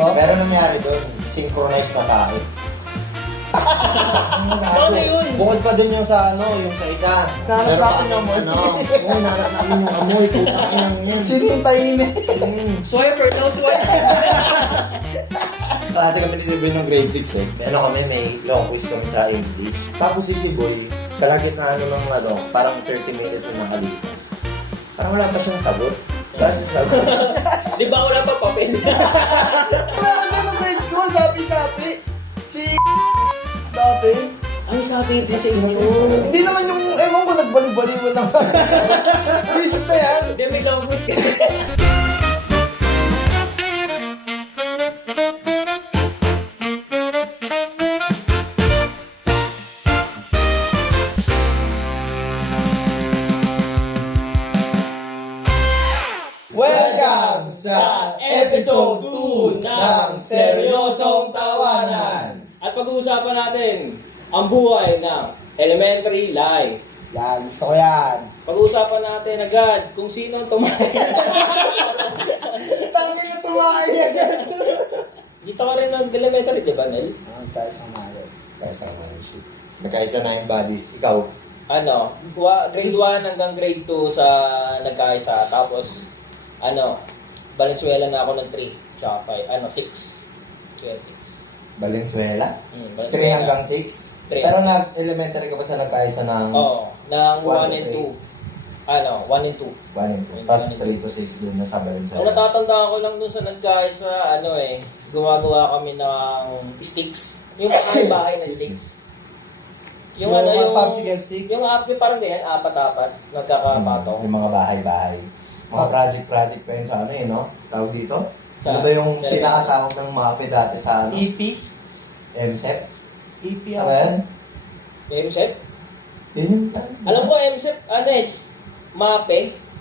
ba? Pero nangyari doon, synchronized na tayo. Ano yun? Bukod pa dun yung sa yung sa isa. Nanap natin ng amoy. Nanap natin yung amoy. Putang ina yan. Sino yung tahimik? Swiper, no swiper. Kasi kami ni si Boy ng grade 6 eh. Kami, may long quiz kami sa English. Tapos si Boy, kalagitnaan ng parang 30 minutes na nakalipas. Parang wala pa siyang sagot. Wala siyang sagot. Di ba wala pa papel? Wala ka ng grade school, sabi-sabi. Si dati. Ang sabi pa sa inyo. Hindi naman yung, ewan ko, nagbali-baliwan lang. Visit na yan. Hindi, may long quiz ka. Welcome sa episode 2 ng Seryosong Tawanan. At pag-uusapan natin ang buhay ng elementary life. Yan, gusto ko yan. Pag-uusapan natin agad kung sino ang tumayo. Tangi yung tumahay agad. Dito ka rin ng elementary, di ba, Nel? Tayo sa Mario. Kaisa na yung shit. Nagkaisa na yung bodies. Ikaw, Ano, grade 1 hanggang grade 2 sa nagkaisa. Tapos, Valenzuela na ako ng 3. Tsaka 6. 6. Valenzuela? 3 Valenzuela. hanggang 6? 3. Pero nag-elementary ka pa sa nagkaisa ng Oo, ng 1 1 and to 2. 1 and 2. 1 and 2. Tapos 3 to 6 doon na sa Ang Valenzuela. natatanda ko lang dun sa nagkaisa, gumagawa kami ng sticks. Yung bahay na sticks. Yung mga popsicle stick? Yung parang ganyan, apat-apat, nagkakapatong. Yung mga bahay-bahay. Mga project pa yun sa no? Tawag dito? Sa- Ano ba yung sa- pinakatawag ng mga dati sa EP? MSEP? EP Ano ako. yan? MSEP? Yun yung Alam ko, MSEP, MAPE,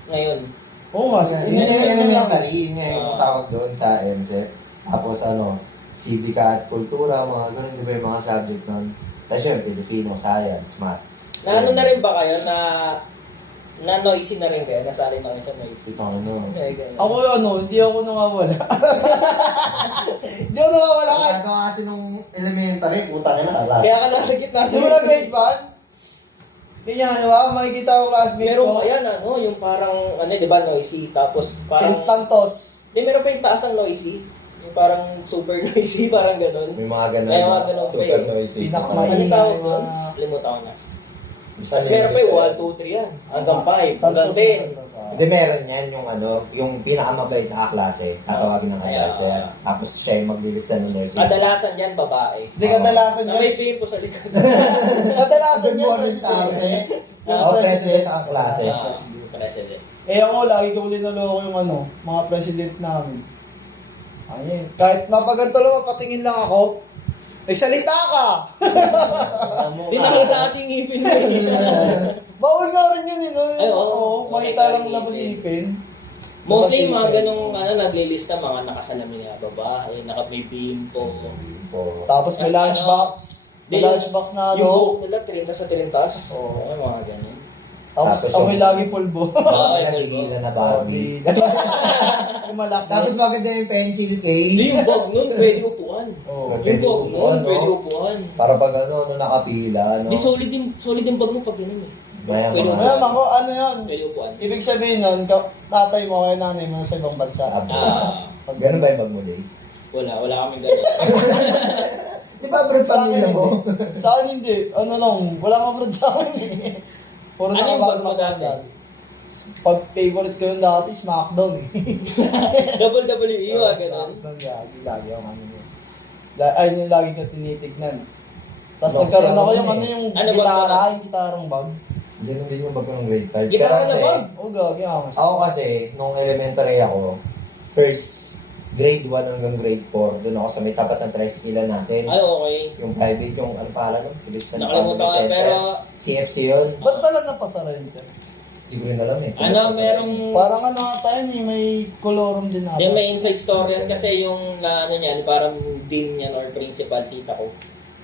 ngayon. Oo nga. Yun yung elementary. Yun yung Ah. tawag doon sa MSEP. Tapos Civica at Kultura, mga ganun, di ba yung mga subject nun? Tapos yun, Filipino, Science, Math. Na na rin ba kayo na noisy na rin kayo? Nasali na kayo sa noisy. Ito Ako hindi ako nawawala. Hindi ako nawawala kahit. Ito kasi nung elementary, putang ina, alas. Kaya ka nasa gitna. Simula grade 1? Ganyan, di ba? Makikita ko classmate Meron ko. pa yan, yung parang, di ba, noisy. Tapos parang, Tangtos. meron pa yung taas ng noisy. Yung parang super noisy, parang ganun. May mga ganun. May mga ganun pa super eh. noisy. Pinakamaingay. Ano tawag mga- doon? Limutan ko na. Basta Tapos meron pa yung 1, 2, 3 yan. Hanggang 5, hanggang 10. Hindi, meron yan yung pinakamabait na klase, tatawagin ng klase. Kaya- Tapos siya yung maglilista ng noisy. Kadalasan yan, babae. Hindi kadalasan Na yan. may bimpo sa likod. Kadalasan Good yan. morning, presidente. president ang klase. President. Ako, lagi ko linaloko yung mga president namin. Ayun. Kahit mapaganto lang, mapatingin lang ako. Salita ka! Hindi nakita kasing ngipin mo eh. Bawal nga rin yun, Ay, oo. Makita lang Makita na yung basipin. Mostly yung mga ganong naglilista, mga nakasalamin nga babae, may bimpo. Tapos may Tas lunchbox. May lunchbox na Yung buhok nila, trintas sa trintas. Oo. Mga ganun. Tapos Tapos amoy lagi pulbo. Baka nagigilan na Barbie. Yung malaki. Tapos maganda yung pencil Hindi, case. yung bag nun, pwede upuan. Oo. Yung bag nun, pwede no? upuan. Para pag nakapila, Di solid yung bag mo pag ganun eh. Maya Pwede mga- upuan. Alam ako, yun? Pwede upuan. Ibig sabihin nun, tatay mo kaya nanay mo sa ibang bansa. Ganun ba yung bag mo, Day? Wala kaming ganun. Di ba abroad Sa akin pamilya mo? hindi. Sa akin hindi. Wala kang abroad sa akin eh. Puro Ano yung bag mo nakabag- dati? Pag favorite ko yung dati, Smackdown eh. WWE, ganun. Smackdown, lagi ako yun. Ayun yung lagi ko tinitignan. Tapos Boxer nagkaroon ako ako yung nun eh. yung Ano bag mo gitara, na? yung gitarang bag. Ganun din yung bag ko ng grade 5. Gitara na ba? Oo, gagi ako. Ako kasi, nung elementary ako, first grade 1 hanggang grade 4, doon ako sa may tapat ng tricycle natin. Ay, okay. Yung private, yung ano pangalan nun? Tristan Nakalimutan ko, Family pero Center. CFC yun. Ba't pala napasara yun? Ter? Hindi ko rin alam eh. merong... Parang tayo eh, may kolorum din natin. Yung may inside story yan kasi yung niyan, parang dean yan or principal, tita ko.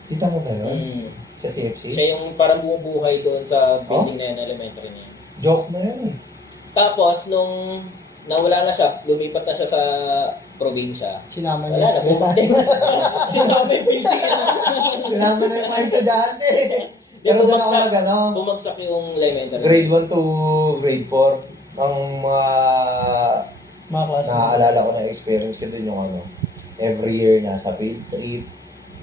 Tita mo ba yun? Mm. Sa CFC? Siya yung parang bumubuhay doon sa building na yan, elementary na yan. Joke na yun eh. Tapos, nung nawala na siya, lumipat na siya sa probinsya. Sinama Wala niya na, sa bumagting. Sinama yung building. Sinama na yung mga estudyante. Pero doon ako nag ano, Bumagsak yung elementary. grade 1 to grade 4. Ang mga mga klase. naaalala ko na experience ko doon yung ano, every year nasa field trip.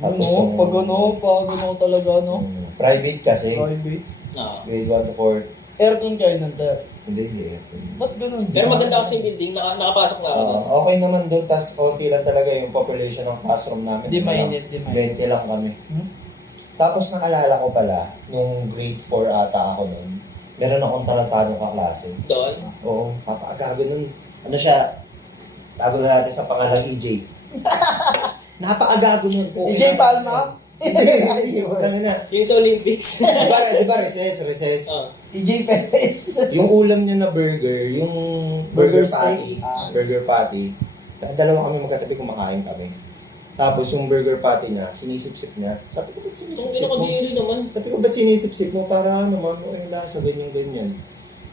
Tapos yung- Pag ano talaga, no? Private kasi, Private. Oo. grade 1 to 4. Aircon kayo nun, Ter. Hindi. Ba't ganun? Pero maganda kasi yung building, nakapasok na ako doon. Okay naman doon, tas konti lang talaga yung population ng classroom namin. Di mainit, di mainit. 20 lang kami. Hmm? Tapos naalala ko pala, nung grade 4 ata ako noon, meron akong tarantanong kaklase. Doon. Oo, napakagago nun. Ano siya, tago na natin sa pangalang EJ. Napakagago nun. EJ Palma? Hindi, wag lang na. Yung sa Olympics. Di ba, recess? Oo. EJ Perez. Yung ulam niya na burger, yung burger Burger steak. patty, burger patty, dalawa kami magkatabi kumakain kami. Tapos yung burger patty niya, sinisip-sip niya. Sabi ko, ba't Kung sinisip-sip mo? kinakadiri naman. Sabi ko, ba't sinisip-sip mo? Para naman, yung lasa, ganyan-ganyan.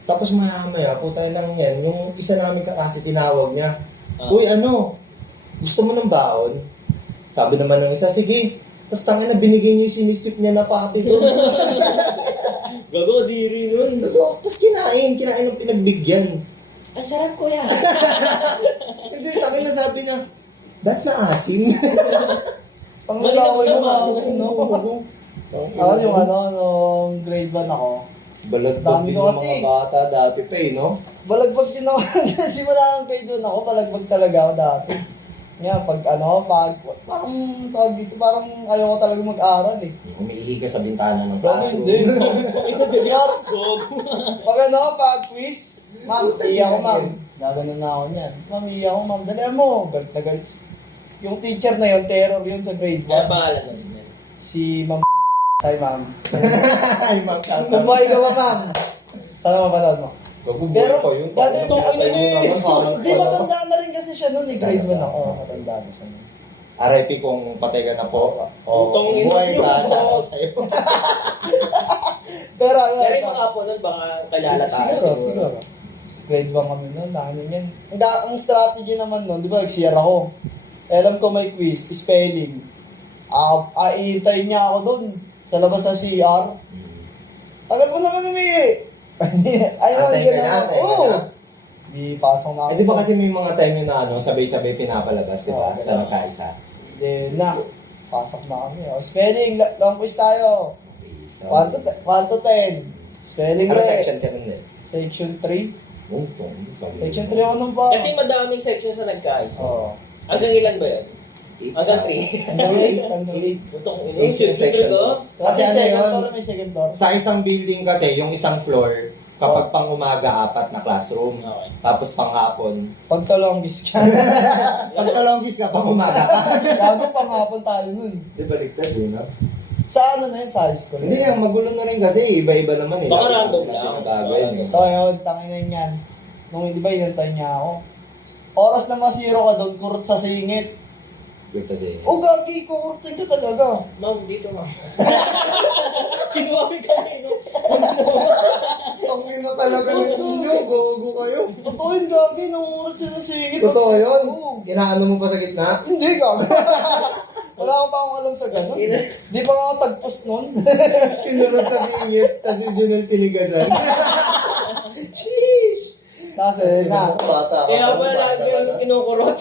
Tapos maya-maya, putay lang yan. Yung isa namin kakasi tinawag niya, Uy, ano? Gusto mo ng baon? Sabi naman ng isa, sige. Tapos tangin na binigay niyo yung sinisip niya na patty doon. Gago, diri nun. Tapos kinain ng pinagbigyan. Ang sarap ko yan. Hindi, tangin na sabi niya, ba't naasim? Panglaway Malinaw mo naman. ako, no? Ako yung nung grade 1 ako. Balagbag Dami din ko ng kasi. mga bata dati pa eh, no? Balagbag din ako. Simula ng grade 1 ako, balagbag talaga ako dati. Nga, parang tawag dito, parang ayaw ko talaga mag-aral eh. Umiihi ka sa bintana ng Bro, classroom. hindi. Yar, Gogo. pag quiz, ma'am, iya ko ma'am. Gaganon na ako niyan. Ma'am, iya ko ma'am. Dali mo, galit na galit. Yung teacher na yun, terror yun sa grade Ano 1. pangalan nun? Si ma'am. Hi ma'am. Ay, ma'am, Kung buhay ka ba ma'am? Sana mapanood mo. Pero, ko yun. dati itong ina ni- Di matanda na rin kasi siya noon eh, grade 1 ako. Matanda na siya nun. RIP kung patay ka na po. O, Utong ina buhay yun. ka, shoutout sa'yo. Pero, Pero yung mga po nun, baka kilala tayo. Siguro. Grade 1 kami noon, dami yan. Ang strategy naman noon, di ba nag-share ako. Alam ko may quiz, spelling. Iintayin niya ako doon sa labas sa CR. Tagal mo naman umihi. Ayaw, Antay ka na, antay ka Oo. na. Di pasok na ako. Eh, di ba kasi may mga time yun na ano, sabay-sabay pinapalabas, di ba? Oo, Sa nagkaisa. Then na, pasok na kami. O, spelling, long quiz tayo. So, 1 to 10. Spelling ano re. section ka nun eh? Section 3. Oh, Section 3 ako nung ba? Kasi madaming section sa nagkaisa. Oo. Hanggang ilan ba yun? Hanggang 3. Hanggang 8. Utong ina. Eight yung section. Kasi Kasi ano second yun? floor, may second floor. Sa isang building kasi, yung isang floor, kapag pang umaga, 4 na classroom. Okay. Tapos pang hapon. Pag talonggis ka. Pag talonggis ka, pang umaga ka. Gago panghapon tayo nun. Di baliktad eh, no? Sa ano na yun? Sa high school. Hindi yan, magulo na rin kasi, iba-iba naman eh. Baka Lagi random natin lang. nagbago yun eh. So yun, tangin na yan. Nung hindi ba inantay niya ako. Oras na masiro ka doon, kurot sa singit. Good kasi. O gagi, kukurutin ka talaga. Ma'am, dito ma'am. Kinuha mo kami, no? Ang ino talaga ninyo, gogo kayo. Totoo yun, gagi, nangungurot siya ng singit. Totoo yun? Oo. Inaano mo pa sa gitna? Hindi, gago. Wala ko pa akong alam sa gano'n. Di pa nga ako tagpos nun. Kinurot na singit, kasi dyan ang tinigasan. Sheesh! Kasi na. Bata ka. Kaya pala lagi yung kinukurot.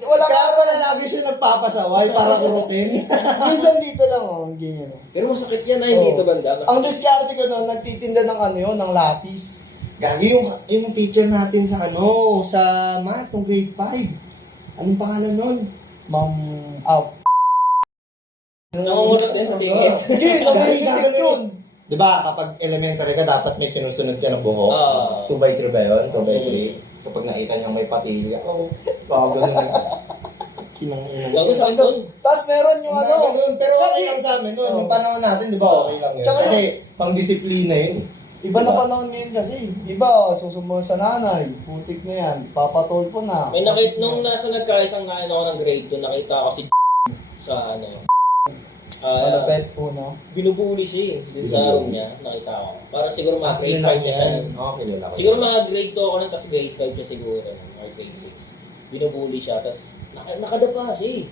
Wala ka. Kaya pala lagi siya nagpapasaway para kurutin. Minsan dito lang, oh, ganyan. Oh. Pero masakit yan, ay, dito banda. Ang diskarte ko noon, nagtitinda ng ano yun, ng lapis. Gagi yung teacher natin sa ano, sa math, ng grade 5. Anong pangalan nun? Ma'am, out. Nangungurot din sa singit. Hindi, nabihigit yun. Di ba, kapag elementary ka, dapat may sinusunod ka ng buhok. Oo. 2x3 ba yun? 2x3. Kapag nakita niya may patilya, bago ganun. Kinang-inang. Gago sa akin doon. Tapos meron yung ano. Pero okay lang sa amin nun. Yung panahon natin, di ba, okay lang yun. Tsaka Kasi pang disiplina yun. Iba na panahon ngayon kasi. Iba, susumunod sa nanay. Putik na yan. Papatol ko na. May nakita, nung nasa nagkaisang kain ako ng grade 2, nakita ko si sa ano. Malapet po, no? Binubuli siya eh. Dun sa room niya, nakita ko. Para siguro mga grade 5 niya siya. Oo, kilala ko. Siguro mga grade 2 ako lang, tapos grade 5 siya siguro. Or grade 6. binubuli siya, tapos nakadapa siya eh.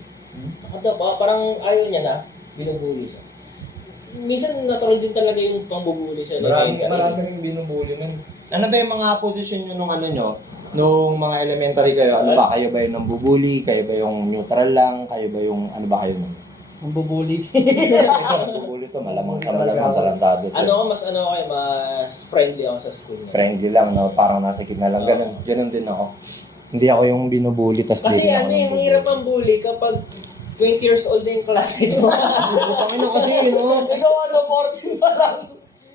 Nakadapa, parang ayaw niya na, binubuli siya. Minsan natural din talaga yung pambubuli sa Marami rin binubuli nun. Ano ba yung mga position nyo nung ano nyo? Nung mga elementary kayo, ano ba? Kayo ba yung nambubuli? Kayo ba yung neutral lang? Kayo ba yung, ano ba kayo nun? Ang bubuli. Nambubuli to, malamang talentado to. mas friendly ako sa school. Friendly lang, no? Parang nasa gitna lang. Ganun din ako. Hindi ako yung binubuli, tas Kasi di rin ako yung nambubuli. hirap ang bully kapag 20 years old na yung classmate mo. Putangin na kasi, no? Ikaw 14 pa lang.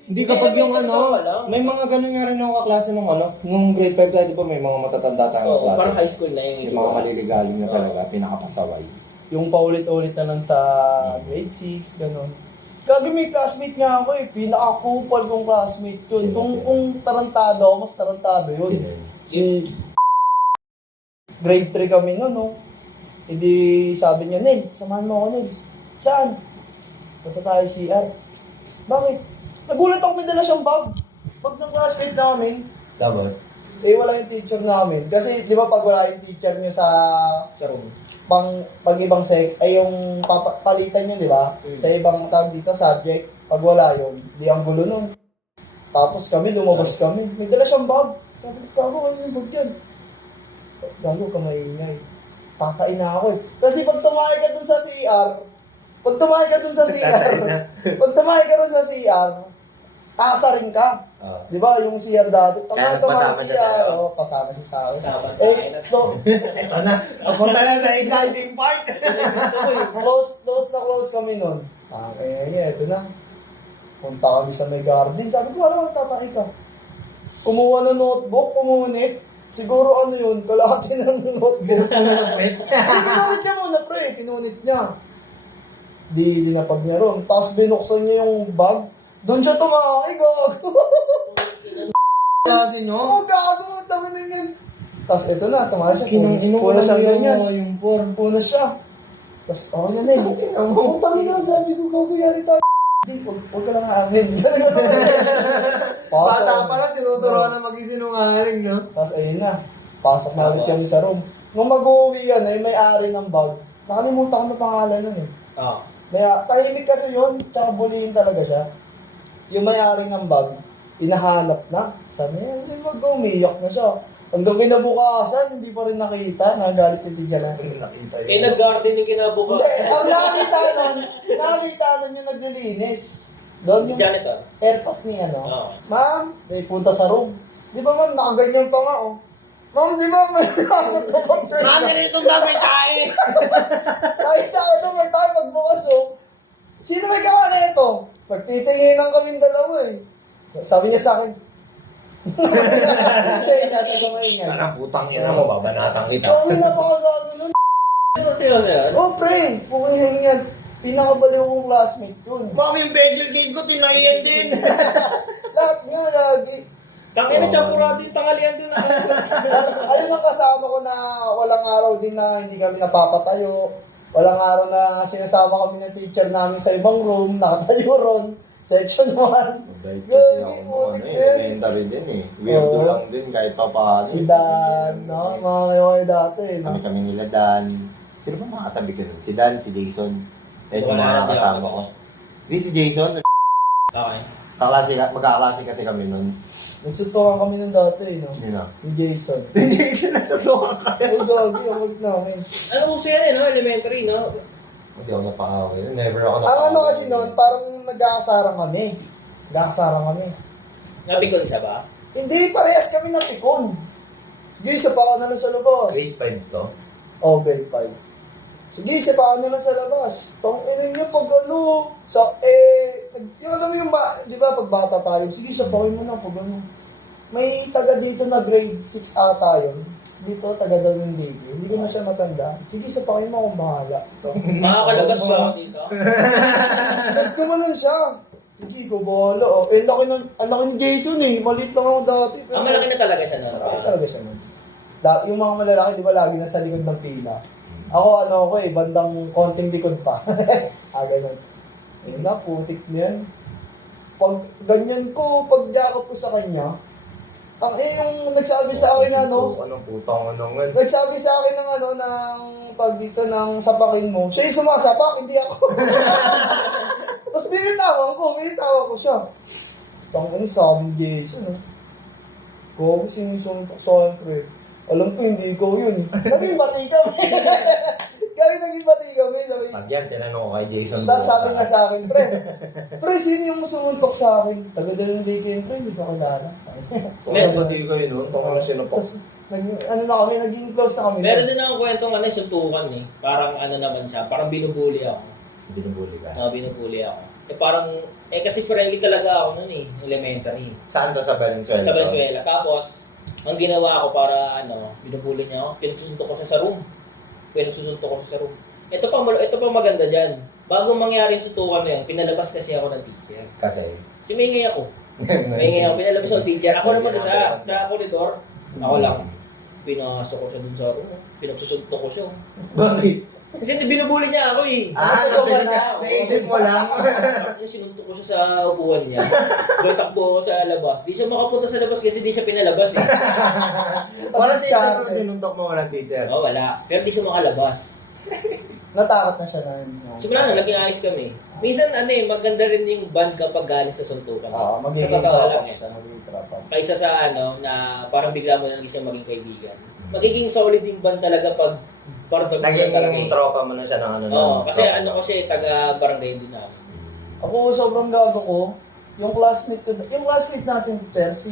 Hindi kapag yung elementary ka pa lang. may mga ganun nga rin ako kaklase nung nung grade 5 tayo, di ba may mga matatanda tayong Oo, kaklase. parang high school na yung Yung mga maliligaling na talaga, pinakapasaway. Yung paulit-ulit na lang sa grade 6, gano'n. Gagi may classmate nga ako eh. Pinaka-kupal kong classmate yun. Sino, sino? Kung tarantado ako, mas tarantado yun. Si grade 3 kami nun, no? Hindi sabi niya, Nel, samahan mo ako, Nel. Saan? Punta tayo CR. Bakit? Nagulat ako, may dala siyang bag. Pag ng classmate namin, Tapos, wala yung teacher namin. Kasi, di ba, pag wala yung teacher niyo sa room. pag ibang ay yung palitan yun, di ba? Mm. Sa ibang tawag dito, subject, pag wala yun, di ang gulo nun. Tapos kami, lumabas kami. May dala siyang bag. Sabi ko, gago, ano yung bag yan? Gago ka maingay. Tatain na ako eh. Kasi pag tumahay ka dun sa CR, pag tumahay ka dun sa CR, aasarin ka. Di ba, yung CR dati, Kaya tumahay pasama siya CR, sa'yo? pasama siya sa akin. Kasama tayo Eh, na. so, ito na. Punta na sa exciting part. close kami nun. Ito na. Punta kami sa may garden. Sabi ko, alam mo, tatay ka. Kumuha ng notebook, kumunit. Siguro ano yun, kalahati ng notebook. Pinunit niya muna, pre. Pinunit niya. Di dinapag niya ron. Tapos binuksan niya yung bag. Doon siya tumakay, gago. Kasi nyo? Oo, gago. Tama na yun. Tapos ito na, tumakay siya. Kinang Puna siya ganyan. yung form. Puna siya. Tapos, na eh. Ang tangin na, sabi ko, gago yari tayo. Huwag ka lang amin. Bata pa lang, tinuturuan na mag-isinungaling, no? Tapos ayun na, pasok na ulit kami sa room. Nung mag-uwi ka na, yung may-ari ng bag, nakalimutan ko na pangalan nun eh. Oo. Tahimik kasi yun, tsaka bullying talaga siya. Yung may-ari ng bag, inahanap na. Sabi niya, yung mag-umiyak na siya. Hanggang kinabukasan, hindi pa rin nakita, nagalit yung tiga na. Nakita Eh, nag-gardening kinabukasan. Ang nakita nun yung naglilinis. Doon yung Janitor. airpot ni ano. Oo. Ma'am, may punta sa room. Di ba ma'am, nakaganyan pa nga oh. Ma'am, di ba may nakakatapag sa inyo? Mami, rito ba may tae? Kahit sa ano, may tayo magbukas oh. Sino may gawa na ito? Magtitinginan kaming dalawa eh. Sabi niya sa akin. Kasi nasa gamay niya. Sana putang ina mo, babanatang kita. Kami napakagago nun. Sino? Oh, pre, pumihin yan. Pinakabaliw kong classmate yun. Mami, yung bagel case ko, tinayan din. Lahat nga lagi. Tangin na champurado yung tangalian doon. Ayun ang kasama ko na walang araw din na hindi kami napapatayo. Walang araw na sinasama kami ng teacher namin sa ibang room, nakatayo ron. Section 1. Mabait kasi ako nung elementary din eh. Weirdo Oo. lang din kahit pa paano. Si Dan, no? Mga kayo dati, no? Kami nila Dan. Sino ba mga katabi ko nun? Si Dan, si Jason. Yan yung mga kasama ko. Di si Jason, Okay. magkaklase kasi kami nun. Nagsutukan kami nun dati, no? Yun na. Ni Jason. Si Jason, nasa tuwa ka. Ay, gagi, ang kulit namin. Ano uso yan eh, no? Elementary, no? Hindi ako napakawin. Never ako Ang ano kasi noon, parang nag-aasarang kami. Nag-aasarang kami. Napikon siya ba? Hindi, parehas kami napikon. Sige, isa pa ako na lang sa labas. Grade 5 to. Oh, grade 5. Sige, isa pa ako na lang sa labas. Tanginin niyo pag ano, yung alam mo yung, di ba, pag bata tayo, sige, isa pa mo na pag ano. May taga dito na grade 6 ata yun. Dito, taga daw yung baby. Hindi ko na siya matanda. Sige, sa pakay mo akong bahala. Makakalabas ba ako dito? Tapos gumanon siya. Sige, ko bahala. Oh. Eh, ang laki ni Jason eh. Maliit lang ako dati. Pero, Malaki na talaga siya, no? malaki talaga siya nun. Yung mga malalaki, di ba, lagi nasa likod ng pila. Ako, bandang konting likod pa. Ganun. Ayun na, putik niyan. Pag ganyan ko, pag yakap ko sa kanya, yung nagsabi sa akin Anong putang ano nga. nagsabi sa akin ng ng pag dito ng sapakin mo, siya yung sumasapak, hindi ako. Tapos binitawan ko siya. Tangka ni Sam Jason, Kung sinusuntok sa akin, pre. Alam ko, hindi ikaw yun. Naging bati kami. Naging bati kami. Pag yan, tinanong ko kay Jason. Tapos sabi nga sa akin, pre, sino yung sumuntok sa akin? Taga-dalang day kayo, pre, hindi ko kilala. Kung pati kayo nun, kung ano sinupok. Tapos, naging close na kami. Meron din akong kwentong suntukan eh. Parang naman siya, parang binubuli ako. Binubuli ka. Binubuli ako. Kasi friendly talaga ako nun eh, elementary. Saan to sa Valenzuela? Sa Venezuela. Tapos, ang ginawa ko para binubuli niya ako, pinagsusuntok ko siya sa room. Ito pa maganda dyan. Bago mangyari yung suntukan na yun, pinalabas kasi ako ng teacher. Kasi? Kasi maingay ako. Pinalabas ako ng teacher. Ako naman sa koridor. Ako lang. Pinasok ko siya dun sa room. Pinagsusuntok ko siya. Bakit? Kasi binubuli niya ako eh. Naisip mo lang. Sinuntok ko siya sa upuan niya. Takbo ako sa labas. Di siya makapunta sa labas kasi di siya pinalabas eh. Walang teacher kung sinuntok mo, walang teacher. Wala. Pero di siya makalabas. Natakot na siya na. Simula na, naging ayos kami. Minsan maganda rin yung band kapag galing sa suntukan. Oo, magiging Sa totoo lang siya. Magiging tropa. Kaysa sa na parang bigla mo na lang siya maging kaibigan. Magiging solid yung band talaga pag parang Naging tropa mo na siya ng ano. Oo, kasi taga barangay din namin. Ako, sobrang gago ko. Yung classmate natin, sir, si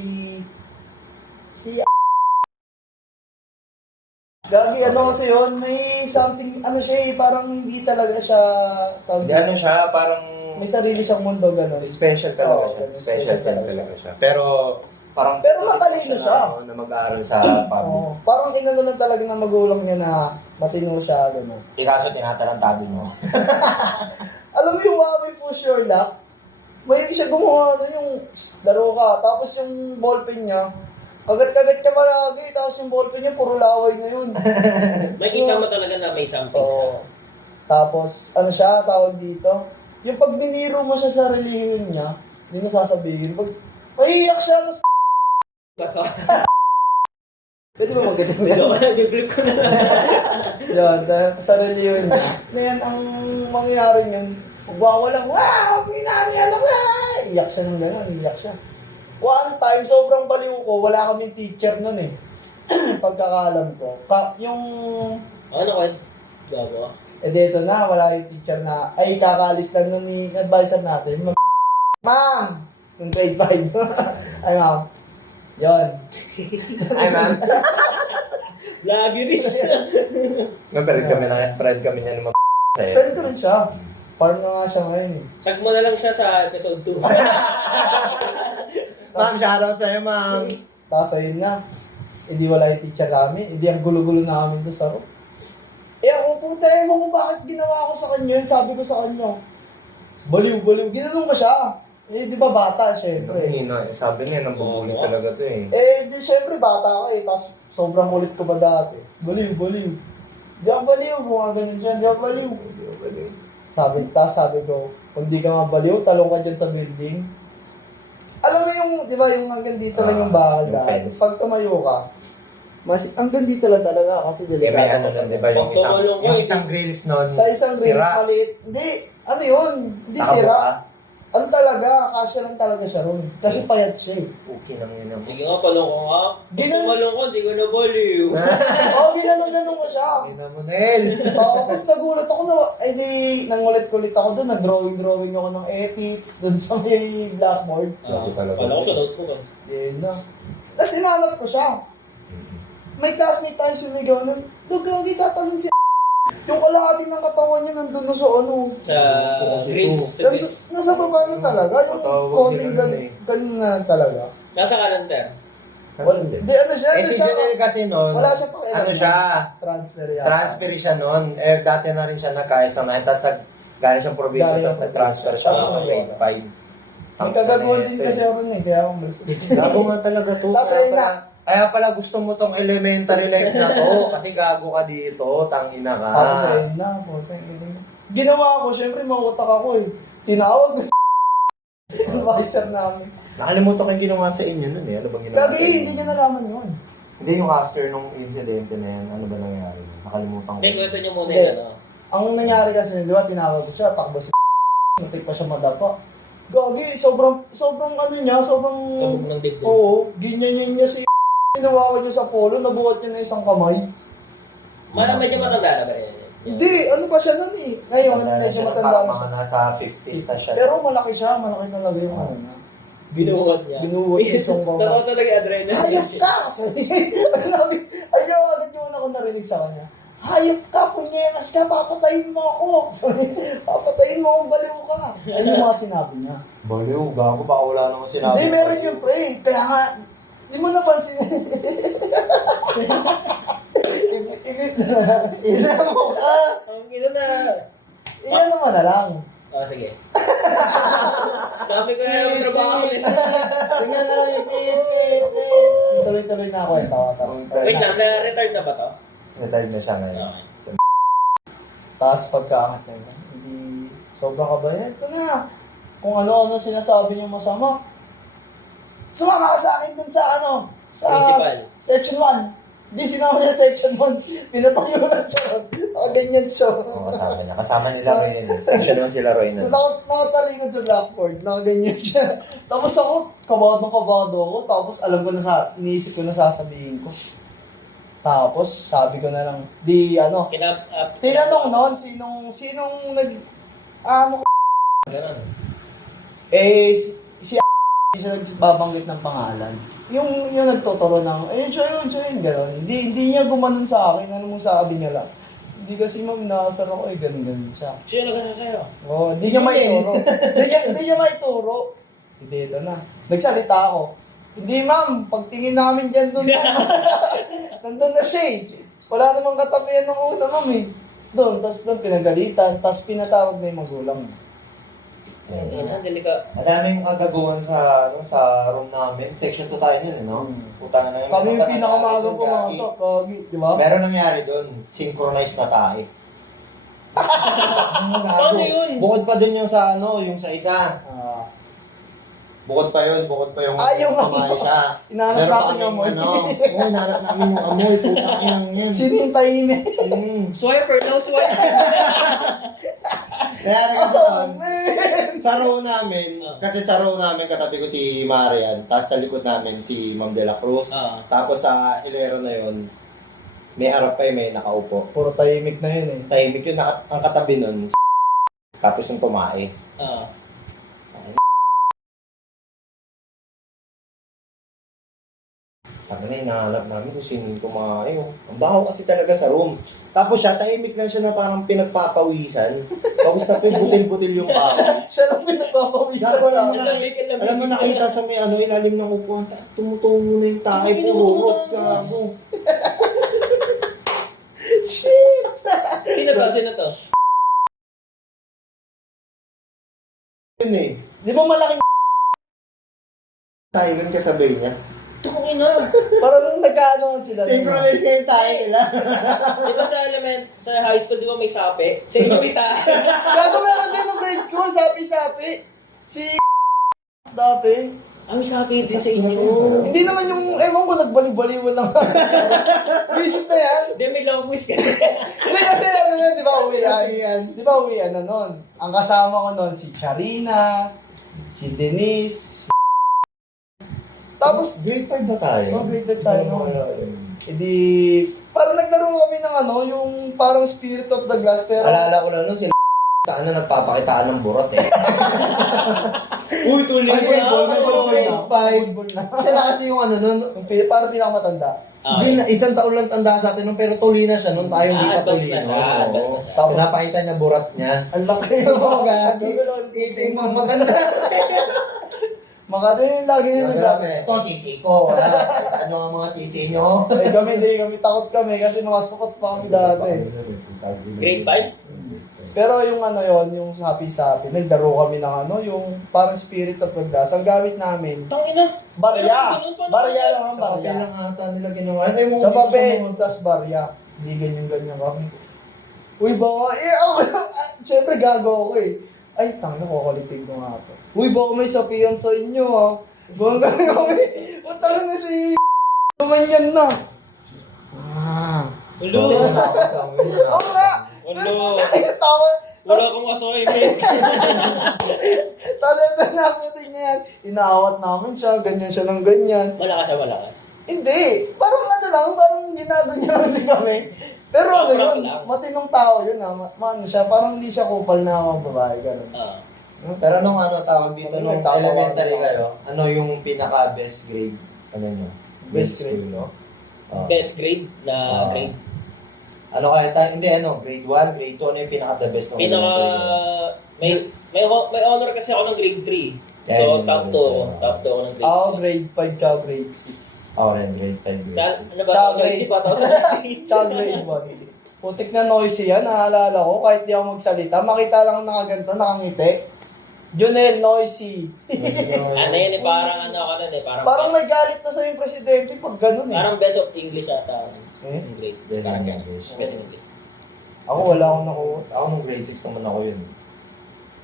Gagi, kasi yun, may something, siya parang hindi talaga siya, Hindi siya, parang may sarili siyang mundo, gano'n. special talaga Oo, siya. ganun, Special talaga siya. Pero matalino siya. Na mag-aaral sa public. Oo, parang inano lang talaga ng magulang niya na matino siya, gano'n. Ikaso tinatarantado mo. Alam mo yung Wabi Push Your Luck? May siya gumawa doon yung laro ka, tapos yung ballpen niya, kagat-kagat ka palagi, tapos yung ballpen niya, puro laway na yun. Makikita mo talaga na may something Oo. Tapos, siya, tawag dito, yung pag biniro mo siya sa relihiyon niya, hindi mo sasabihin, pag mahihiyak siya, tapos siya. pwede ba magaling yan? Biflip ko na lang. Yan, dahil sa relihiyon niya, na yan ang mangyayari niyan, magwawalang, wow, pinanihan ako, iyak siya nung gano'n, iyak siya. One time, sobrang baliw ko, wala kaming teacher nun eh. Pagkakalam ko. Yung Gago. dito na, wala yung teacher na, kakalis lang nun ni advisor natin. Ma'am! Yung grade 5. Ay, ma'am. Yun. Ay, ma'am. Lagi rin. Friend kami niya ng mga sa'yo. Friend ko rin siya. Farm na nga siya ngayon eh. Tag mo na lang siya sa episode 2. Ma'am, shoutout sa'yo, ma'am. Tapos ayun na. Hindi wala yung teacher namin. Hindi ang gulo-gulo namin doon sa room. Ako puta, ewan ko bakit ginawa ko sa kanya yun. Sabi ko sa kanya, baliw. Ginanong ko siya. Di ba bata, syempre. Sabi niya, nambubuli talaga to eh. Di syempre bata ka eh. Tapos sobrang kulit ko pa dati. Baliw. Di ako baliw. Mga ganyan dyan. Di ako baliw. Sabi ko, kung di ka nga baliw, talong ka dyan sa building. Alam mo yung, di ba, yung hanggang dito lang yung bakal yung dahil. fence. Pag tumayo ka, hanggang dito lang talaga kasi May delikado. di ba, yung isang grills nun, Sa isang grills sira. maliit. Hindi, yun? Hindi sira. Ano talaga, kasya lang talaga siya ron. Kasi payat siya eh. Okay nang yun naman. Sige nga, palong ko nga. Palong ko, di ko na baliw. Ginanong ko siya. Okay na mo, Nel. Tapos nagulat ako na, nangulit-kulit ako doon, nag-drawing ako ng epits, doon sa may blackboard. Palong ko sa notebook. Yun na. Tapos inanap ko siya. May classmate tayo sumigaw nun, Gagi, tatalon si yung kalahati ng katawan niya nandun na sa Sa grids. Nasa baba na talaga. Yung Patawag konting sila nun eh. ganun na lang talaga. Nasa karanter. Hindi. Hindi, siya? Si Janelle kasi nun, Wala siya pang Transfer yata. transfer siya nun. Dati na rin siya nagka-isang na, tapos galing siyang probinsya, Galing tapos ng nag-transfer siya probinsya. sa grade 5. May kagagawa din kasi ako nun eh, kaya ako malis. Gago nga talaga to. Tapos ayun na. Kaya pala gusto mo tong elementary life na to, kasi gago ka dito, tangina ka. Tapos ayun na, ginawa ko, syempre mautak ako eh. Tinawag ko sa advisor namin. Nakalimutan ko yung ginawa sa inyo nun eh. Ano bang ginawa Gagi, sa inyo? hindi niya nalaman yun. Hindi yung after nung incidente na yan. Ano ba nangyari? Nakalimutan ko. Hindi, kwento nyo muna Hindi. yun, ano. Ang nangyari kasi, di ba, tinawag ko siya, takbo si natik pa siya madapa. Gagi, sobrang ano niya, sobrang... Kabog ng dibdib. Oo, ganyan niya si ginawa ko niya sa polo, nabuhat niya na isang kamay. Medyo matanda na ba yan? Hindi, ano pa siya nun eh. Ngayon, Matanda na medyo siya, matanda parang na mga siya. nasa 50s na siya. Pero malaki siya, malaki talaga yung ano niya. Binuhat niya. Binuhat niya isang kamay. Totoo talaga yung adrenaline. Hayop ka! Ayaw, agad yung ako narinig sa kanya. Hayop ka, punyeras ka, papatayin mo ako. Sabi, papatayin mo ako, baliw ka. Ano yung mga sinabi niya? Baliw, gago, baka wala naman sinabi. Hindi, meron yung pre. Kaya nga, di mo napansin. Ibit na. Ina mo ka. Ang ina na. Iyan naman na lang. Oh, sige. Dami ko na yung trabaho. Tingnan na lang yung pit. Tuloy-tuloy na ako ito. Wait lang, na-retired na ba to? Retired na siya ngayon. Okay. Tapos pagkaangat niya, hindi sobrang kabayan. Ito na. Kung ano-ano sinasabi niyo masama. Sumama ka sa akin dun sa ano? Sa Principal. section 1. Hindi sinama niya section 1. Pinatayo na siya. Ganyan siya. Oo, kasama niya. Kasama nila ngayon eh. Section 1 sila Roy na. Nakatalikod sa blackboard. Nakaganyan siya. Tapos ako, kabado ako. Tapos alam ko na iniisip ko na sasabihin ko. Tapos sabi ko na lang, tinanong noon, sinong Ganun. si siya nagbabanggit ng pangalan. Yung nagtuturo ng, ayun siya yun, gano'n. Hindi niya gumanon sa akin, ano mong sabi niya lang. Hindi kasi ma'am, nakasar ako, ganun siya. Sino nagkasa sa'yo? Oo, hindi niya maituro. Hindi niya maituro. Hindi, ito na. Nagsalita ako. Hindi ma'am, pagtingin namin dyan doon. Nandun na siya eh. Wala namang katapian ng una ma'am eh. Doon pinagalitan, tapos pinatawag na yung magulang. Ina, delika. Madaming kagaguhan sa room namin. Section 2 tayo nun eh, no? Putang na Kami yung pinakamagang pumasok, kagi, di ba? Meron nangyari doon, synchronized na tayo. Paano yun? Bukod pa dun yung sa yung sa isa. Ah, Bukod pa yung yung kumain siya. Hinahanap Meron pa natin yung amoy. hinahanap namin yung amoy. Putang inang yan. sinintayin eh. Swiper, no swiper. Kaya Oh, nagkataon, man! sa row namin, kasi sa row namin katabi ko si Marian, tapos sa likod namin si Ma'am De La Cruz. Tapos sa hilero na yun, may harap pa may nakaupo. Puro tahimik na yun eh. Tahimik yun, ang katabi nun, tapos yung tumae. Sabi na, hinahanap namin kung sino yung tumae. Ang baho kasi talaga sa room. Tapos siya, tahimik lang siya na parang pinagpapawisan. Tapos na butil-butil yung pawis. Siya lang pinagpapawisan Gago, sa alam mo nakita sa may ilalim ng upuan, tumutungo na yung tae, puro rot, gago. Shit! Sino to? Yun eh. Di ba malaking Tayo lang kasabay niya. Tukong ina. parang nagkaanoan sila. Synchronize nga yung tayo nila. Di ba sa high school, di ba may sapi? Sa inyo may tayo. Gago meron din ng grade school, sapi-sapi. Si dati. May sapi din sa inyo. Hindi naman yung, ewan ko, nagbaliw-baliwan lang. Visit na yan. Hindi, may long quiz ka. Hindi kasi ano nun, di ba uwian? Yan. Di ba uwian na nun? Ang kasama ko nun, si Charina, si Denise, tapos, Grade 5 ba tayo? grade 5 tayo nun. Edi, parang naglaro kami ng yung parang Spirit of the Glass, pero... Alala ko lang nun, sila nagpapakitaan ng burot eh. Uy, tuloy Ay, mo grade na. 5. Football na. Sila kasi yung nun, Parang pinakamatanda. hindi na, isang taon lang tanda sa atin nun, pero tuli na siya nun, tayo hindi pa Advance tuli na nun. siya, advance na Oo. siya. Tapos napakita niya burat niya. Ang laki Oo, gagi. Iting mo matanda. Makati yung lagi nila Grabe, ito titi ko. Ano ang mga titi nyo? kami takot kami kasi nakasukot pa kami dati. Grade 5? Pero yung yung sapi-sapi, naglaro kami ng yung parang Spirit of the Glass. Ang gamit namin, Tangina. barya. Barya lang ang Sa papel barya. lang ata nila ginawa. Ay, mo Sa dito papel, mga- tas barya. Hindi ganyan kami. Uy, baka, ako, syempre gago ako eh. Ay, tangina ko, kulitin ko nga to. Uy, baka may sapian sa inyo ha. Bongga kami. Punta na si Tumanyan na. Ulo! Oo nga. Ulo! Tawa. Wala akong assignment. Tapos ito na puti niya yan. Inaawat namin siya, ganyan siya ng ganyan. Malakas siya, malakas. Hindi. Parang ano lang, parang ginagawa niya lang din kami. Pero ano Prank yun, lang. matinong tao yun ah. Ano siya, parang hindi siya kupal na mga babae. Ganun. Ah. Pero nung ano tawag dito, Ano nung yung tawag elementary mo? kayo, ano yung pinaka-best grade? Ano nyo? Best grade, school, no? Oh. Best grade na Ah. grade. Ano kaya tayo? Hindi, ano? Grade 1, grade 2, ano yung pinaka-the best nung Pinaka... elementary? May honor kasi ako ng grade 3. Kaya So, yun, top 2. yun. Top 2 ako ng grade Ako 3. grade 5 ka, grade 6. Ako rin, grade 5, grade Sa, 6. ano ba? Sa Noisy grade. pa. Tapos Tsaka grade 1. Putik na noisy yan, naalala ko. Kahit di ako magsalita, makita lang nakaganto, nakangiti. Junel, noisy. Ano yun eh, parang ano ka nun eh. Parang may galit na sa'yo yung presidente pag ganun eh. Parang best of English ata. Yung grade. Best Parang in ganun. English. Best in English. Ako wala akong nakuha. Ako nung grade 6 naman ako yun.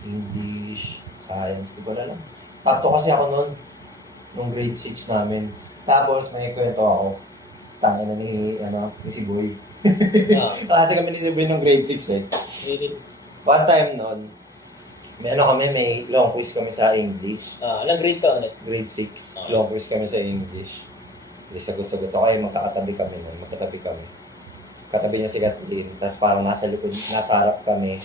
English, science, di ko alam. Top 2 kasi ako noon, nung grade 6 namin. Tapos may kwento ako. Tangin na ni si Boy. Ah. Kasi kami ni si Boy nung grade 6 eh. Really? One time noon, may long quiz kami sa English. Alang grade ka ulit? Grade 6, Okay. long quiz kami sa English. Hindi sagot-sagot ako, magkakatabi kami nun, magkatabi kami. Katabi niya si Kathleen, tapos parang nasa likod, nasa harap kami.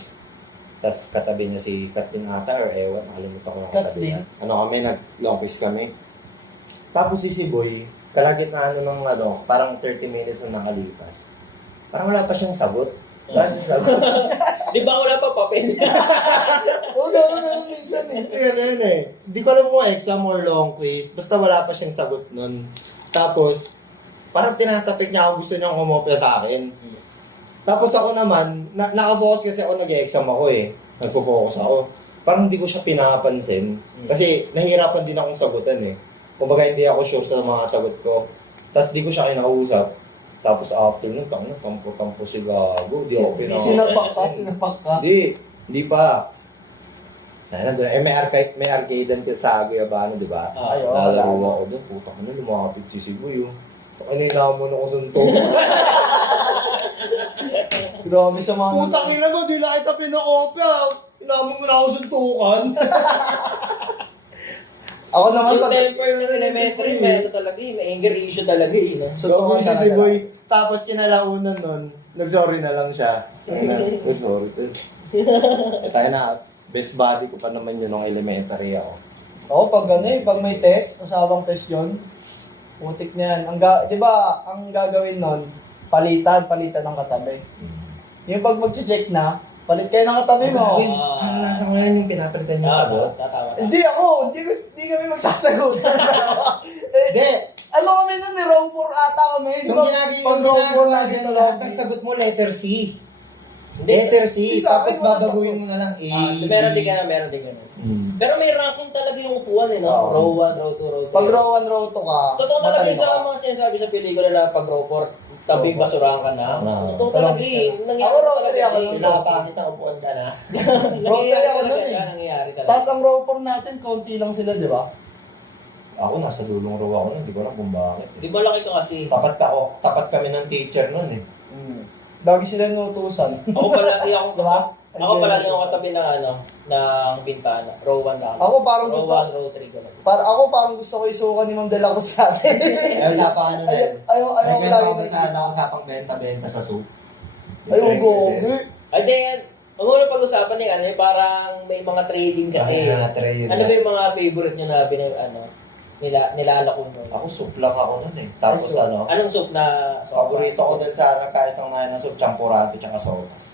Tapos katabi niya si Kathleen ata or ewan, nakalimutan ko yung katabi Kathleen? niya. Ano kami, nag-long quiz kami. Tapos si Boy, kalagitnaan ng parang 30 minutes na nakalipas. Parang wala pa siyang sagot. Wala siyang sagot. Di ba wala pa papel? Oo, gano'n na minsan eh. Yun eh. Hindi ko alam kung exam or long quiz. Basta wala pa siyang sagot nun. Tapos, parang tinatapik niya ako, gusto niyang kumopya sa akin. Tapos ako naman, naka-focus kasi ako, nag-exam ako eh. Nagpo-focus ako. Parang hindi ko siya pinapansin. Kasi nahihirapan din akong sagutan eh. Kumbaga hindi ako sure sa mga sagot ko. Tapos di ko siya kinausap. Tapos after nun, tampo-tampo si Gago. Di ako pinapansin. Sinapak ka. Hindi pa. May arcade din sa Aguyabano, di ba? Ah, ayun. Nalaro ako doon. Puta ka na, lumapit si Sigoy. Ano yung naman ako suntok? Grabe sa mga... Putang ina mo, di lang kita pinakopya. Inaman mo na ako suntukan. Ako naman Yung pag... temper ng elementary, may ano talaga eh. May anger issue talaga eh. No? Gawin si Sigoy. Tapos kinalaunan nun, nag-sorry na lang siya. Sorry. Tayo na, best buddy ko pa naman yun nung elementary ako. Oo, pag ano eh, pag may test, kasabang test yun, putik na yan. Di ba, ang gagawin nun, palitan ng katabi. Yung pag mag-check na, palit kayo ng katabi mo. Ang nasa ko yan yung pinapalitan niya sagot. Tatawa na. Hindi ako, hindi kami magsasagot. Hindi! Ano kami nun, ni row 4 ata kami. Di Yung ba? ginagawa Pag row 4 natin, lagi na lahat lang. ng sagot mo, letter C. Hindi, Letter C, Isa, tapos ay, wala babaguhin sagot. mo na lang A, meron B. din ka na, meron din ka na. Hmm. Pero may ranking talaga yung upuan eh, no? Oo. Row 1, row 2, row 3. Pag row 1, row 2 ka, Totoo talaga matalino yung sa ka. mga sinasabi sa pelikula na pag row 4, tabing basurahan ka na. Oo. Totoo talaga eh. Nangyayari Ako row talaga 3 ako eh. nun. Pinapakita upuan ka na. Nangyayari ako talaga nun eh. siya, nangyayari talaga. Tapos ang row 4 natin, konti lang sila, di ba? Ako nasa dulong row ako nun, hindi ko alam kung bakit. Di ba laki ka kasi? Tapat kami ng teacher nun eh. Lagi sila inutusan. Ako palagi ako Diba? Ako palagi ako katabi ng ng bintana. Row 1 na Ako parang row gusto, 1, row 3 ko. ako parang gusto ko isukan ni Ma'am De La Cruz sa atin. Ay, usapan ano na yun. Ayaw May ko kwento lagi ako sa usapang benta-benta sa soup. Ayaw ko. Ay, then, ang unang pag-usapan niya, ano, parang may mga trading kasi. Ay, mga trade. Ano ba yung mga favorite niyo na nilalako mo? Ako soup lang ako nun eh. Tapos Ay, soup. ano, Anong soup na? paborito ko dun sa nagkaisang mga na soup, champurado tsaka sopas.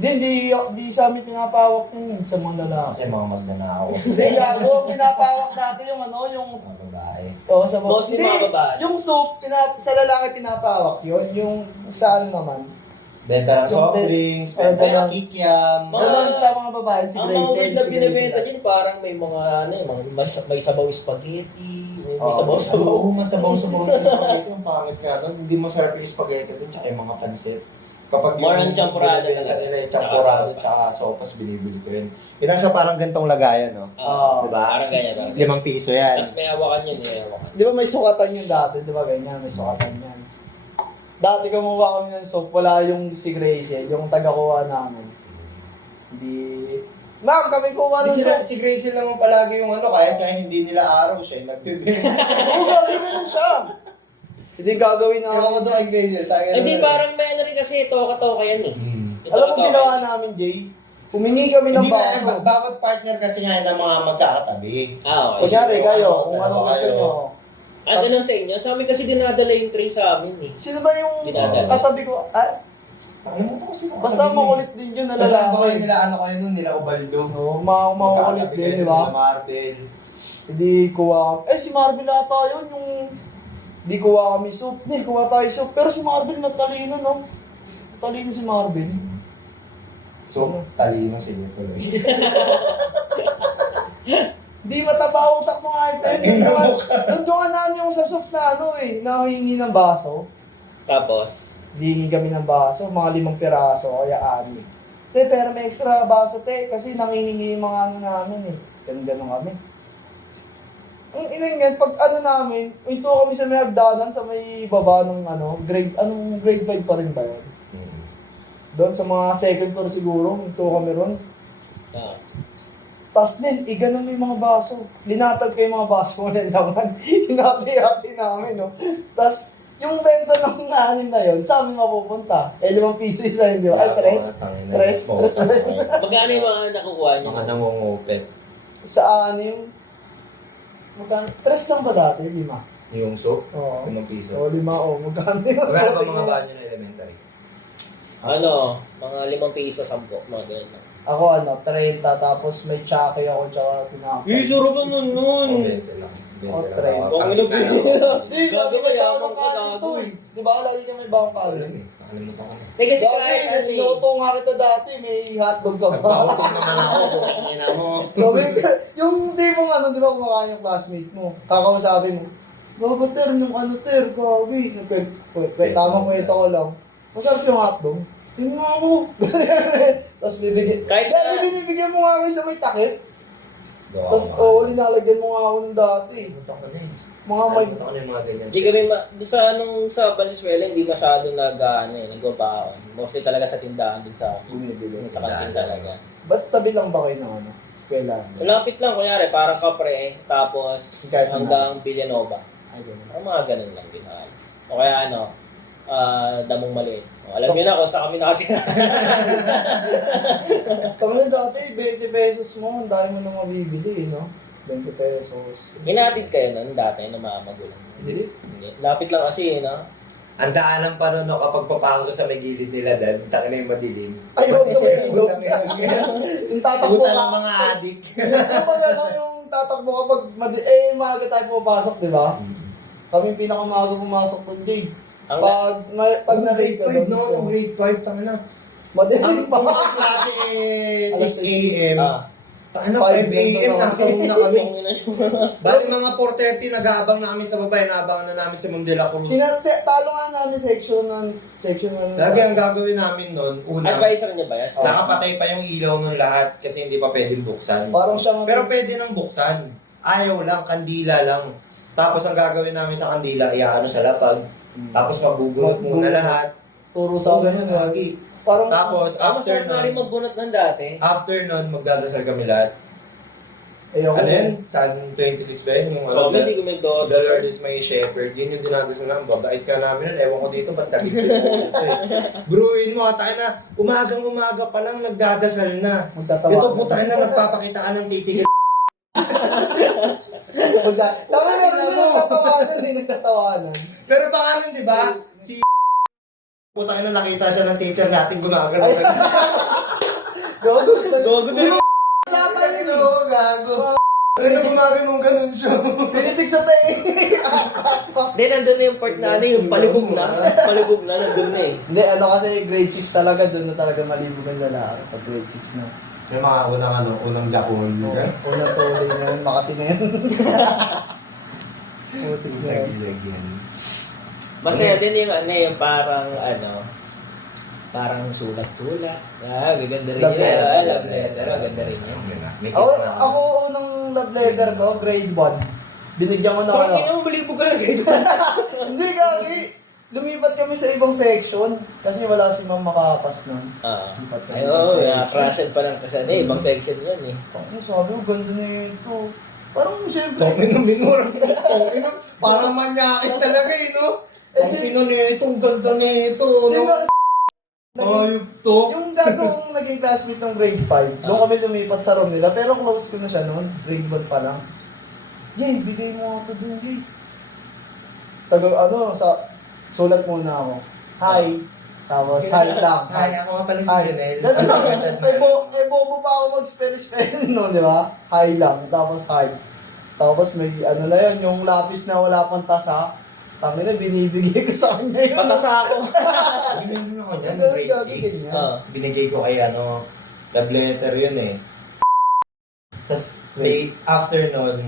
Hindi sa amin pinapawak yun sa mga lalaki. Kasi mga magnanakaw. Hindi gago, pinapawak natin yung yung Mga babae. sa mga... Mostly mga babae. Yung soup, sa lalaki pinapawak yun. Yung sa ano naman. Benta ng Yung soft benta- drinks, benta benta ng ng- kikiam. Mga- Ganun sa mga babae, si Ang Grace. mga weird na binibenta dyan, parang may mga, may sabaw spaghetti, may sabaw-sabaw. Oo, masabaw-sabaw yung spaghetti. Ang pangit nga nun. Hindi masarap yung spaghetti dun, tsaka yung mga pansit. Kapag More on champurado binibenta talaga. nila yung Tsaka champurado sopas. tsaka sopas, binibili ko yun. Yun ang sa parang gantong lagayan, no? Oo, Diba? parang ganyan. Parang ganyan. 5 piso yan. Tapos may hawakan yun, may hawakan. Di ba may sukatan yun dati? Di ba ganyan? May sukatan yan. Dati kumuha kami ng soap, wala yung si Gracie, yung taga-kuha namin. Hindi... Ma'am, kami kuha ng soap. Si Gracie naman palagi yung ano, kahit nga hindi nila araw siya, nagbibigay. Oo, gagawin na lang siya. Hindi gagawin na. Ewan ko doon kay Gracie. Hindi, parang may ano rin kasi, toka-toka yan eh. Yung Alam mo toka-toka ginawa yan. namin, Jay? Humingi kami ng Hindi baso. na, bawat partner kasi nga ng mga magkakatabi. Okay. Kunyari kayo, Ano, kung anong dalawa gusto kayo. nyo. Ganun sa inyo. Sa amin kasi dinadala yung tray sa amin eh. Sino ba yung Dinadala. katabi ko? Ah, Nakalimutan ko sino. basta makulit din yun na Basta ba kayo lalaki. nila, ano kayo nun, nila Ubaldo. Oo, makulit Magkakatabi din, kayo di ba? nila Marvel. Hindi kuha. Si Marvel ata yun, yung... Hindi kuha kami soup. Hindi, kuha tayo soup. Pero si Marvel matalino, no? Matalino si Marvel. So, talino sige tuloy. Hindi mataba utak mo nga ito. Yung doon yung sa soup na ano eh, nahingi ng baso. Tapos, Hingi kami ng baso, mga 5 piraso, kaya 6. Te, pero may extra baso, te, kasi nangihingi yung mga ano namin eh. Ganun kami. Ang inangyan, pag ano namin, ito kami sa may hagdanan, sa may baba ng ano, grade 5 pa rin ba yun? Doon sa mga second floor siguro, ito kami ron. ah, Tapos din, ganun mo yung mga baso. Linatag ko yung mga baso mo ng laman. Hinati-hati namin, no? Tapos, yung benta ng anim na yun, sa amin mapupunta. 5 piso isa yun, di ba? Ay, 3. 3 na yun. magkano yung mga nakukuha nyo? Mga nangungupit. Sa anim, magkano? 3 lang ba dati, 5? Yung soap, Oo. 5 piso. O, 5 o, magkano yun? Magkano ba mga banyo ng elementary? Ano, mga 5 piso, 10, mga ganyan. Ako 30, tapos may tsake ako, tsaka tinapay. Sarap naman nun! 20 lang. 20 Oh, lang. trend. Kung ano ba yun? Di, lagi may Gago, bawang mayaman ka, kanin to gago. eh. Di ba, lagi kami bawang kanin? Nakalimutan ko na. Eh, kasi kahit Gagi, ano eh. sinuto nga kita dati, may hotdog ka pa. Nagpapatong naman ako. Ina mo. Sabi ko, yung di mo ano, di ba kumakain yung classmate mo, kakausapin mo, Gago ter, yung ano ter, gabi. Tamang kwento ko lang. Masarap yung hotdog. Tingnan mo ako. Tapos bibigyan. Kahit Dati na- binibigyan mo nga kayo sa may takip. Gawa Tapos ko. linalagyan mo nga ako ng dati. Nalimutan ko na eh. Mga may... Nalimutan ko na yung mga ganyan. Hindi kami, sa sa Valenzuela, hindi masyadong nagbabaon. Mostly talaga sa tindahan din sa sa kantin talaga. Ba't tabi lang ba kayo ng ano? Eskwela? Malapit lang, kunyari, parang Kapre, tapos Hanggang hanggang Villanova. Ay, ganun. Parang mga ganun lang din. O kaya ano, Damong Maliit. O, alam niyo na kung saan kami nakatira. Kami na dati, 20 pesos mo, ang dami mo nang mabibili, no? 20 pesos. Hinatid kayo nun dati ng mga magulang. Hindi. Hindi. Lapit lang kasi, no? Ang daanan pa nun, no, kapag papasok sa may gilid nila, dad, taka na yung madilim. Ayun, sa may ilog. Utang yun. Yung tatakbo Utang ka. ng mga adik. Yung pag ano, yung tatakbo kapag, maaga tayo pumapasok, di ba? Kami yung pinakamaga pumasok doon, Jay. Ang Pag na-rate ka doon, no, grade 5, taka na. madilim Ang pa. mga klase eh, Alas 6 a.m. Ah. Taka na, 5 a.m. Nasa room na kami. Yung ina nyo. Bali mga 4:30, nag-aabang na kami sa babae, naabangan na namin si Ma'am De La Cruz. Talo nga namin section 1. Lagi ang gagawin namin nun, una, Advisor niyo ba yan? nakapatay pa yung ilaw ng lahat kasi hindi pa pwedeng buksan. Parang siya nga. Pero pwede nang buksan. Ayaw lang, kandila lang. Tapos ang gagawin namin sa kandila, iaano sa lapag. Tapos magbubunot muna lahat. Turo sa akin yun. Lagi. Parang, Tapos after Masarap na rin nun, magbunot ng dati. magdadasal kami lahat. ayaw Ano yun? San 26 ba yun? Yung So, ano, hindi ko nag-dood. The Lord is my shepherd. Yun yung dinadasal namin. Babait ka namin. Ewan ko dito, ba't kami dito? Bruin mo, tayo na. Umaga pa lang, nagdadasal na. Magtatawa. Ito po tayo na nagpapakita ka ng titigil. Tama nga rin nagtatawanan. Pero baka nun, di ba? Si puta ka na nakita siya ng teacher natin gumagalaw. Gago. Gago din. Sa tayo Ano, gago. Ano gumagalaw ganun siya? Pinitig sa tayo. Hindi, nandun na yung part na ano, yung palibog na. Palibog na, nandun na eh. Hindi, ano kasi grade 6 talaga, doon na talaga malibog ang lalaki. Pag grade 6 na. May mga unang dakon. Unang tuloy na yun, Makati na yun. Putik na yun. Lagi-lagi yan. Masaya din yung ano, yung parang ano, Parang sulat-sulat. Gaganda rin Love yan. letter. Love letter. Ganda rin yan. May Ako, gift na. ako unang love letter ko, grade 1. Binigyan ko na Parang ano. inaubalik mo ka lang ito. Hindi kami. Lumipat kami sa ibang section. Kasi wala si Ma'am Makapas nun. Lipat kami Ay, ng oo. section. Crashen pa lang kasi. Ibang section yun eh. Ano, sabi ko, ganda na ito. Parang siyempre. Tangin ng minurang. Tangin ng parang manyakis talaga eh, no? Tangin na nito, ang ganda nito, no? Ayop to. Yung gagawang naging classmate ng grade 5, doon kami lumipat sa room nila, pero close ko na siya noon, grade 1 pa lang. Jay, bigay mo ako dun, Jay. Sulat muna ako. Hi. Tapos, hi lang. Ay, ako nga pala si Hi. Janelle. Ganun lang. Bobo pa ako mag-spell no, di ba? Hi lang. Tapos, hi. Tapos, may ano na yun, yung lapis na wala pang tasa. Kami na, binibigay ko sa kanya yun. Patasa ako. Binigyan ako niyan, Ganun grade gagawin 6. niya. Binigay ko kay ano, love letter yun eh. Tapos, may after nun,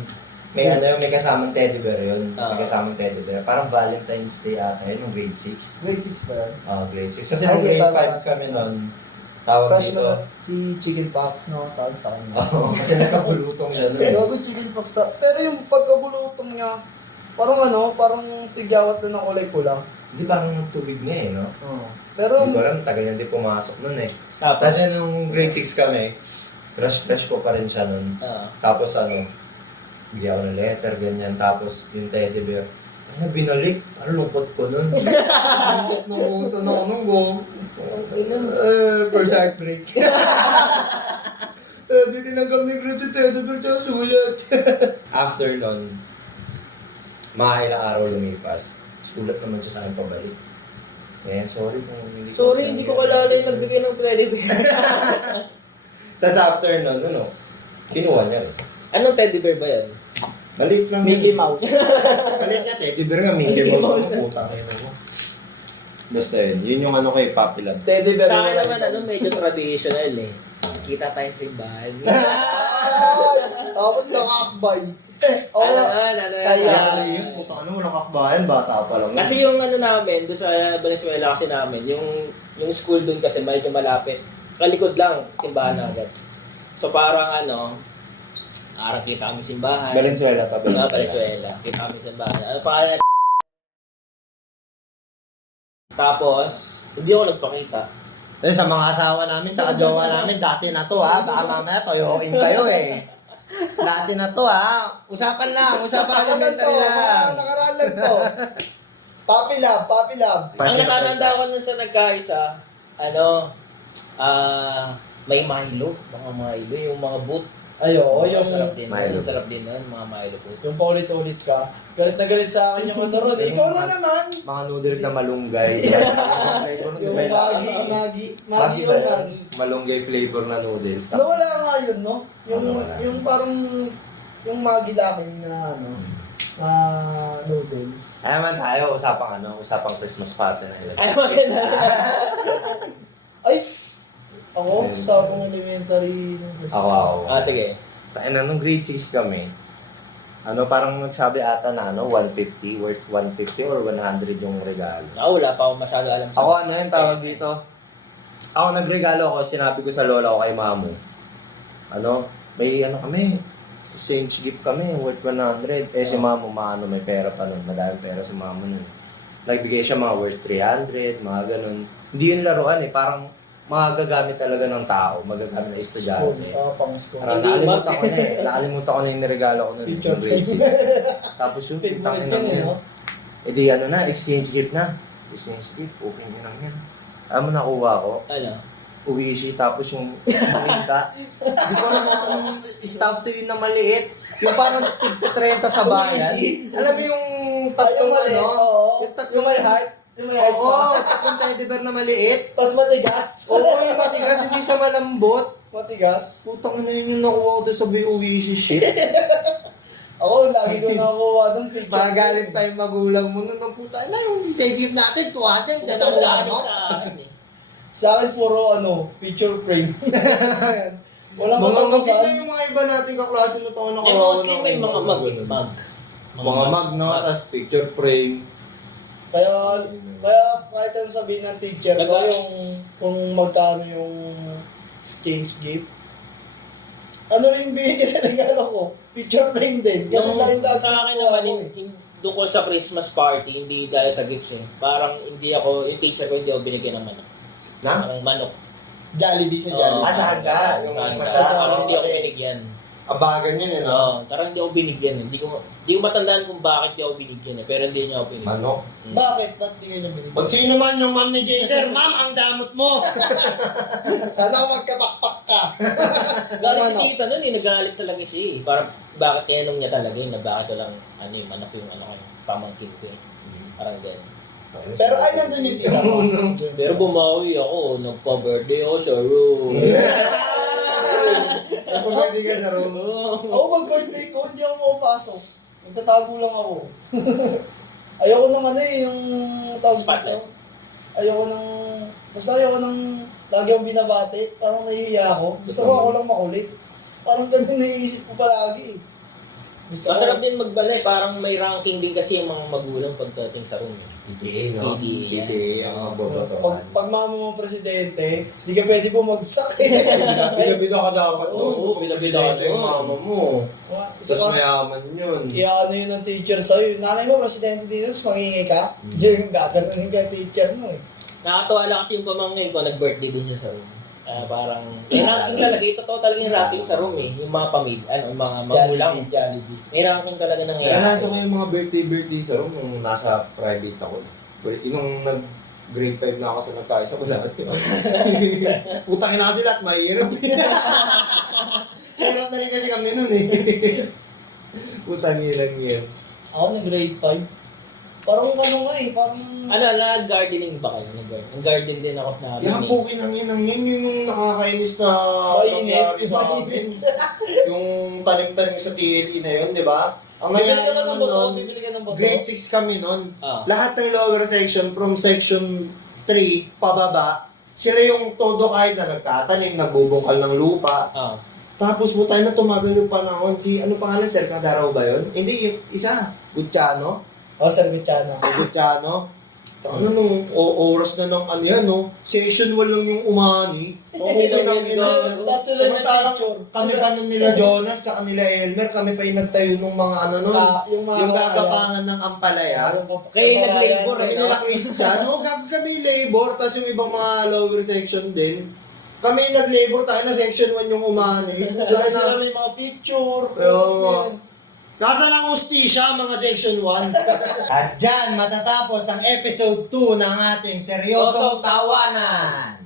may ano yun, may kasamang teddy bear yun. May kasamang teddy bear. Parang Valentine's Day ata yun, yung grade 6. Grade 6 ba yun? Grade 6. Kasi Ay, nung grade tama. 5 kami nun, tawag Crush dito. mo na si Chicken Pox, no? Tawag sa kanya. Oo, kasi nakabulutong siya nun. Gago Chicken Pox. Pero yung pagkabulutong niya, parang tigyawat na ng kulay pula. Hindi parang tubig nga eh, no? Oo. Pero, Hindi ko alam, tagal niya di pumasok nun eh. Tapos. Tapos yun, nung grade 6 kami, crush ko pa rin siya nun. Tapos ano, bigyan ako ng letter, ganyan. Tapos yung teddy bear, ano, binalik? Ano, lungkot ko nun. Lungkot mo buto na ako nung go. First heartbreak. Di tinanggap ni Chris yung teddy bear tsaka sulat. After nun, mga ilang araw lumipas, sulat naman siya sa akin pabalik. Eh, sorry kung hindi Sorry, hindi ko kalala yung nagbigay ng teddy bear. Tapos after nun, ano, kinuha niya eh. Anong teddy bear ba yan? Maliit lang Mickey yun. Mouse. Maliit nga, teddy bear nga, Mickey Mouse. Ang puta kayo mo. Basta yun, yun yung ano kay Papi Lab. Teddy bear. Sa akin naman, medyo traditional eh. Kita tayo sa simbahan. Tapos nakakbay. Kaya yun, puta ka na, walang akbayan, bata pa lang. Kasi yung ano namin, doon sa Valenzuela kasi namin, yung school doon kasi medyo malapit. Kalikod lang, simbahan agad. So parang parang kita kami simbahan. Valenzuela pa, Valenzuela. Kita kami simbahan. Ano pangalan? Tapos, hindi ako nagpakita. Eh, sa mga asawa namin, tsaka jowa namin, dati na to ha, baka mamaya toyoin kayo eh. Dati na to ha, usapan elementary lang. Nakaraan lang to. Papi love. Ang natatanda ko nun sa nagkaisa, may Milo, mga Milo, yung mga boot. Ayo, Yung yung sarap din. Milo. Yung sarap din nun, mga Milo boot. yung paulit-ulit ka. Galit na galit sa akin yung ron. Ikaw na naman. Mga noodles na malunggay. Yung Maggi ba yan? Maggi. Malunggay flavor na noodles. Nawala nga yun, no? Nawala. Yung parang, yung Maggi laking na, noodles. Ay naman tayo, usapang Christmas party na ilan. Ay, maganda. Ay! Ako, sa akong elementary. Ako. Sige. Tayo na, nung grade 6 kami, parang nagsabi ata na 150, worth 150 or 100 yung regalo. Wala pa ako masyado alam sa... Ako yung tawag dito? Ako nagregalo ako, sinabi ko sa lola ko kay mamu. May kami, exchange gift kami, worth 100. Si mamu, may pera pa nun, madaming pera si mamu nun. Nagbigay siya mga worth 300, mga ganun. Hindi yun laruan parang magagamit talaga ng tao, magagamit ng estudyante. Pang school. Parang nakalimutan ko na yung niregalo ko nun. Yung grade 6. Tapos yun, tangin lang yan. Exchange gift na. Exchange gift, okay nyo lang yan. Alam mo nakuha ko? Uwishi, tapos yung malinta. Di ko alam kung staff to yun na maliit. Yung parang tigta 30 sa bayan. Alam mo yung tatlong Yung tatlong may heart. Yung may heart. Oo, tatlong teddy bear na maliit. Tapos matigas. Oo, yung matigas, hindi siya malambot. Matigas. Putang yun yung nakuha ko doon sa Uwishi shit. Ako, lagi ko nakuha doon. Magalit pa yung magulang mo nun. Puta na yung gift natin, 200, dalawa, no? Sa akin, puro picture frame. Walang Mga magit na katapusan. yung mga iba nating kaklase na taon na Mostly may mga mag. Mga mag, no? Tapos picture frame. Kaya kahit ano sabihin ng teacher ko, yung kung magkano yung exchange gift, ano rin binigyan ko? Picture frame din. Kasi Yung dahil lahat sa akin naman, doon ko sa Christmas party, hindi dahil sa gifts eh. Parang hindi ako, yung teacher ko hindi ako binigyan ng manok. Na? Parang manok. Jollibee sa Oo. Jollibee. Sa handa, yung Handa. matsa. Parang hindi ako Kasi binigyan. abagan yun, eh, no? Oo, parang hindi ako binigyan eh. Hindi ko matandaan kung bakit hindi ako binigyan eh. Pero hindi niya ako binigyan. Manok. Bakit? Ba't di niya binigyan? Kung sino man yung ma'am ni Jaser, ma'am, ang damot mo! Sana magkapakpak ka. Galit Ano? si tita nun eh, nagalit talaga siya eh. Parang bakit tinanong niya talaga eh, na bakit walang ano yung manok yung ano ko, pamangkin ko eh. Parang ganyan. Pero ay, nandun yung tira mo. Pero bumawi ako, nagpa-birthday ako sa room. Pwede ka sa room. Ako mag-birthday ko, hindi ako mapapasok. Nagtatago lang ako. Ayoko nang ano eh, yung tawag Spotlight. dito. Ayoko nang, basta ayoko nang lagi akong binabati. Parang nahihiya ako. Gusto ko ako lang makulit. Parang ganun naiisip ko palagi eh. Gusto Masarap ko, din magbalay, parang may ranking din kasi yung mga magulang pagdating sa room. PTA, no? PTA. PTA, ang bobotohan. pag mama mo presidente, di ka pwede bumagsak eh. Binabida ka dapat nun. Oo, binabida ka Presidente yung nun. mama mo. Gusto Tapos ko, mayaman yun. ano yun ng teacher sa'yo. Yung nanay mo, presidente din, tapos mangingi ka. Diyan yung gaganunin ka yung teacher mo eh. Nakakatawa lang kasi yung pamangkin ko, nag-birthday din siya sa room. Parang, may ranking talaga, ito totoo talaga yung ranking sa room eh. Yung mga pamilya, yung mga magulang. Jollibee. May ranking talaga Kaya nangyayari. nasa ko yung mga birthday sa room, yung nasa private ako. Nung nag-grade 5 na ako sa nagkaisa ko lahat. Utangin na kasi lahat, mahirap. Hirap na rin kasi kami nun eh. Utangin lang yan. Ako nag grade 5. Parang ano nga eh, parang... Ano, nag-gardening ba kayo? Nag-garden din ako na Yan po, kinang yan yung nakakainis na Mainit. nangyari sa amin. Yung tanim-tanim sa TLE na yun, di ba? Ang Bibili nangyari ka ng naman boto, nun, bibili ka ng boto. grade 6 kami nun. Ah. Lahat ng lower section, from section 3 pababa, sila yung todo kahit na nagtatanim, nagbubungkal ng lupa. Ah. Tapos po tayo na tumagal yung panahon. Si, ano pangalan, Sir Cadaraw ba yun? Hindi, yung isa. Gutchano. O, Serviciano. Gutchano. Ano nung oras na ng ano yan, no? Session 1 lang yung umani. Okay lang Ang yun, ina. no? Tapos sila Samantalang nag-picture. kami pa nun nila Jonas, sa kanila Elmer, kami pa yung nagtayo nung mga ano nun. Yung mga Yung gagapangan ng Ampalaya. Kayo yung nag-labor, Kami eh. nila Christian. Oo, kami labor, tapos yung ibang mga lower section din. Kami nag-labor tayo na section 1 yung umani. Sila Sila na, may mga picture. Oo. nasa lang ustisya mga section 1. At dyan matatapos ang episode 2 ng ating seryosong tawanan.